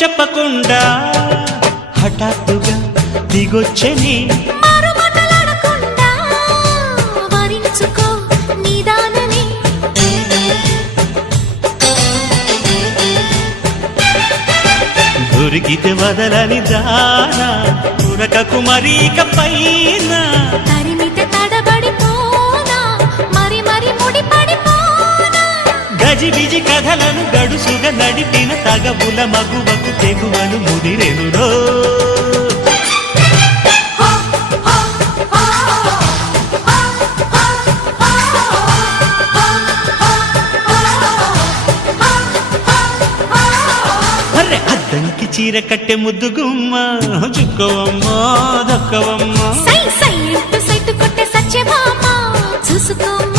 చెప్పకుండా హఠాత్తుగా దిగొచ్చని దొరికితే వదలని దానా ఉరకకు మరీక పైన తరిమితే తడబడిపోనా మరి మరి ముడిపడిపోనా గజిబిజి కథలను గడుసుగా నడిపిన తగవుల మగువకు తెగువను ముదిరెనురో అద్దంకి చీర కట్టె ముద్దు గుమ్మ చుక్కవమ్మ దక్కవమ్మ సై సై సైటు కొట్టే సత్యభామ చూసుకోమ్మ